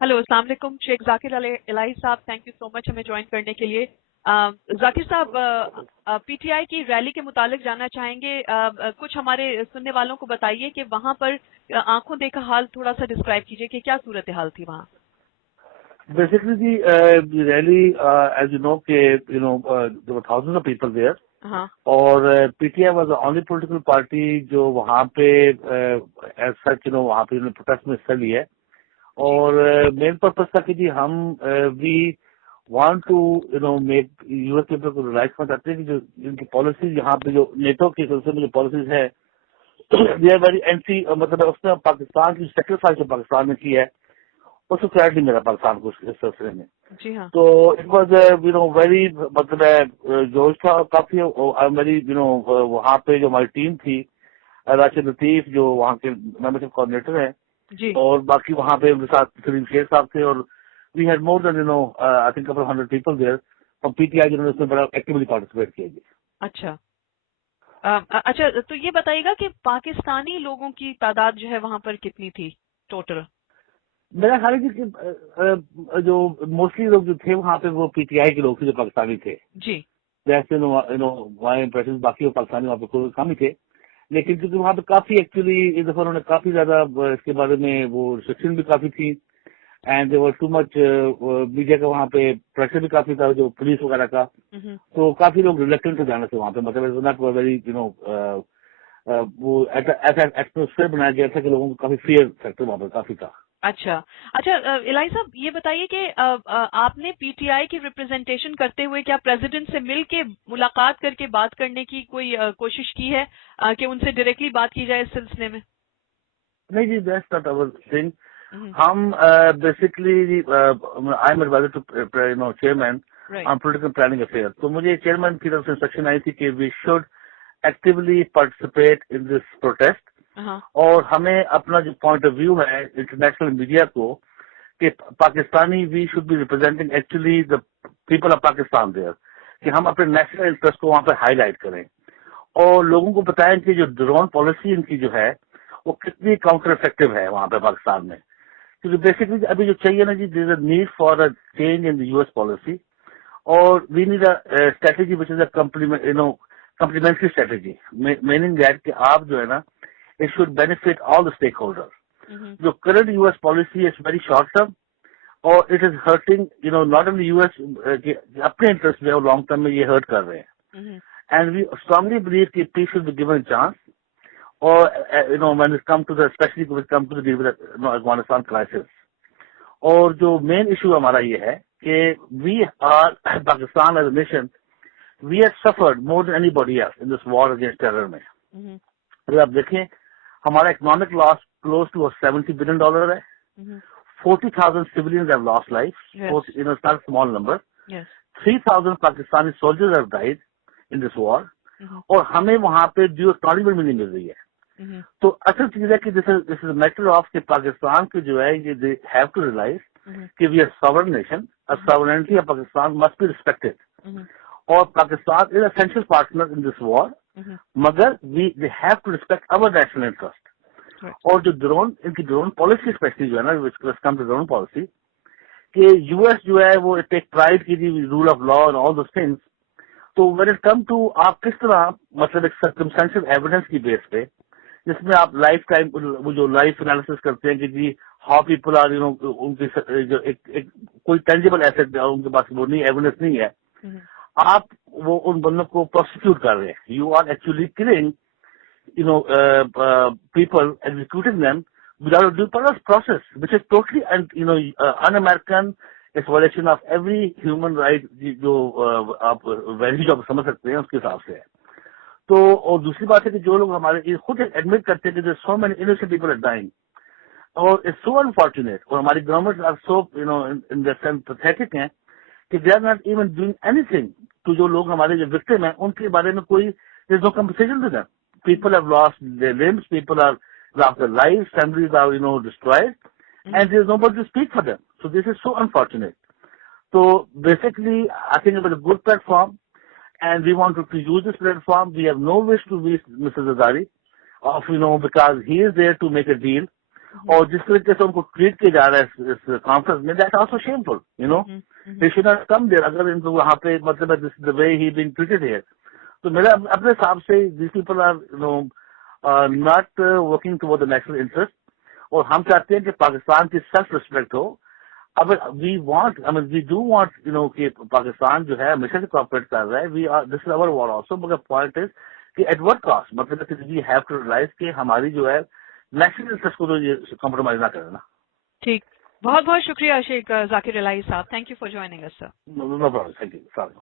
Hello, अस्सलाम वालेकुम। Sheikh Zakir Ilahi sahab, thank you so much हमें ज्वाइन करने के लिए। जाकिर साहब, पीटीआई की रैली के मुतालिक जानना चाहेंगे। कुछ हमारे सुनने वालों को बताइए कि वहां पर आंखों देखा हाल थोड़ा सा डिस्क्राइब कीजिए कि क्या सूरत हाल थी वहाँ। Basically, the rally, as you know, there were thousands of people there, हाँ और PTI was the only political party जो वहाँ पे as such, वहाँ पे उन्होंने प्रोटेस्ट में हिस्सा लिया है। जी। और मेन पर्पज था कि जी हम we want to make US people को रिलाइज करना चाहते हैं कि जो इनकी पॉलिसीज यहाँ पे जो नेटो की तरफ से जो पॉलिसीज है दे आर वेरी एंटी, मतलब उसने पाकिस्तान की सेक्रीफाइस जो पाकिस्तान ने की है उसको क्रेडिट नहीं मिला पाकिस्तान को इस सिलसिले में। जी हाँ। तो इट वॉज वेरी, मतलब जोश था काफी। आई एम वेरी वहाँ पे जो हमारी टीम थी, राशिद लतीफ जो वहाँ के मेंबरशिप कोऑर्डिनेटर हैं, जी। और बाकी वहाँ पे उनके साथ सलीम शेर साहब थे, और we had more than I think couple 100 people there from PTI जिन्होंने उसमें बड़ा एक्टिवली पार्टिसिपेट किया जी। अच्छा। अच्छा, तो ये बताइएगा कि पाकिस्तानी लोगों की तादाद जो है वहां पर कितनी थी टोटल। मेरा ख्याल है कि जो मोस्टली लोग जो थे वहाँ पे वो पीटीआई के लोग थे जो पाकिस्तानी थे। जी। जैसे माई इम्प्रेशन, बाकी वो पाकिस्तानी वहाँ पे कोई कम ही थे, लेकिन क्योंकि वहाँ पे काफी एक्चुअली इस दफा उन्होंने काफी ज्यादा इसके बारे में वो रिस्ट्रिक्शन भी काफी थी, and there was too much media का वहाँ पे प्रेशर भी काफी था जो पुलिस वगैरह का। हम्म। तो काफी लोग रिलेक्टेंट थे जाने से वहाँ पे, मतलब नॉट वेरी वो ऐसा एटमोसफेयर बनाया गया था कि लोगों को काफी फियर फैक्टर वहाँ पे काफी था। अच्छा। अच्छा, इलाही साहब ये बताइए कि आपने पीटीआई की रिप्रेजेंटेशन करते हुए क्या प्रेसिडेंट से मिल के मुलाकात करके बात करने की कोई कोशिश की है, कि उनसे डायरेक्टली बात की जाए इस सिलसिले में। नहीं जी, that's not our thing. Hmm. हम basically I am advisor to chairman right. On political planning affair. तो मुझे चेयरमैन की तरफ से इंस्ट्रक्शन आई थी कि we should actively participate in this protest, हाँ। और हमें अपना जो पॉइंट ऑफ व्यू है इंटरनेशनल मीडिया को कि Pakistani we should be representing actually the people of Pakistan there, कि हम अपने नेशनल इंटरेस्ट को वहाँ पे हाईलाइट करें और लोगों को बताएं कि जो ड्रोन पॉलिसी इनकी जो है वो कितनी काउंटर इफेक्टिव है वहाँ पे पाकिस्तान में। क्योंकि बेसिकली अभी जो चाहिए ना जी, there is a need for a change in the US policy, और we need a strategy which is a complementary strategy, meaning that कि आप जो है ना, it should benefit all the stakeholder. Hmm. जो current US policy is very short term, और it is hurting not only US, अपने interest जो है लॉन्ग टर्म में ये हर्ट कर रहे हैं। Hmm. And we strongly believe कि peace should be given chance, or when it come to the, especially when it come to the deal with the Afghanistan crisis। और जो मेन इशू हमारा ये है कि we are Pakistan as a nation, we have suffered more than anybody else in this war against terror में। Hmm. अगर आप देखें, हमारा economic loss close to $70 billion है। Hmm. 40,000 civilians have lost life, yes. it's not a small number। Yes. 3,000 Pakistani soldiers have died in this war, hmm. और हमें वहाँ पे जो एक्नॉलेजमेंट भी नहीं मिल रही है। हम्म। तो असल चीज है कि दिस इज मैटर ऑफ कि पाकिस्तान के जो है ये they have to realize hmm. कि we are sovereign nation, sovereignty of Pakistan must be respected, hmm. और Pakistan is essential partner in this war, hmm. मगर we they have to respect our national interest. Right. और जो इनकी drone policy specially जो है ना, which come to drone policy, कि US जो है वो टेक प्राइड की थी rule of law and all those things. तो व्हेन इट कम टू आप किस तरह, मतलब एक सर्कमस्टेंशियल एविडेंस की बेस पे, जिसमें आप लाइफ टाइम वो जो लाइफ एनालिसिस करते हैं कि जी हाउ पीपल आर उनकी जो एक कोई टेंजिबल एसेट उनके पास वो नहीं, एविडेंस नहीं है, हम्म। आप वो उन बंदों को प्रोसिक्यूट कर रहे हैं। You are actually killing people, executing them without a due process, which is totally un-American, इस violation of every human right जो आप वैल्यू जो आप समझ सकते हैं उसके हिसाब से है। तो और दूसरी बात है कि जो लोग हमारे ये खुद एडमिट करते हैं कि so many innocent people are dying, और इट्स सो अनफॉर्चुनेट, और हमारी government are so in the sense pathetic हैं कि they are not even doing anything to जो लोग हमारे जो विक्टिम हैं उनके बारे में कोई there is no compensation to them. People have lost their limbs, people are lost their lives, families are destroyed, and there is nobody to speak for them. So this is so unfortunate. So basically, I think it was a good platform, and we want to use this platform. We have no wish to reach Mr. Zardari, because he is there to make a deal. और जिस तरीके से उनको treat किया जा रहा है इस कॉन्फ्रेंस में, that's also shameful, you know. They should not come there अगर इनको वहाँ पे मतलब this the way he being treated here. तो मेरा अपने हिसाब से this people are you know not working toward the national interest, और हम चाहते हैं कि पाकिस्तान की सेल्फ रिस्पेक्ट हो। अब we want, I mean we do want you know कि पाकिस्तान जो है हमेशा से कॉपरेट कर रहा है, we are this is our war also, मगर पॉइंट इज कि एट व्हाट कॉस्ट, मतलब वी हैव टू रियलाइज कि हमारी जो है नेशनल इंटरेस्ट को तो ये कॉम्प्रोमाइज ना करना। ठीक, बहुत बहुत शुक्रिया Sheikh Zakir Ilahi sahab, thank you for joining us sir. No problem, thank you, sorry.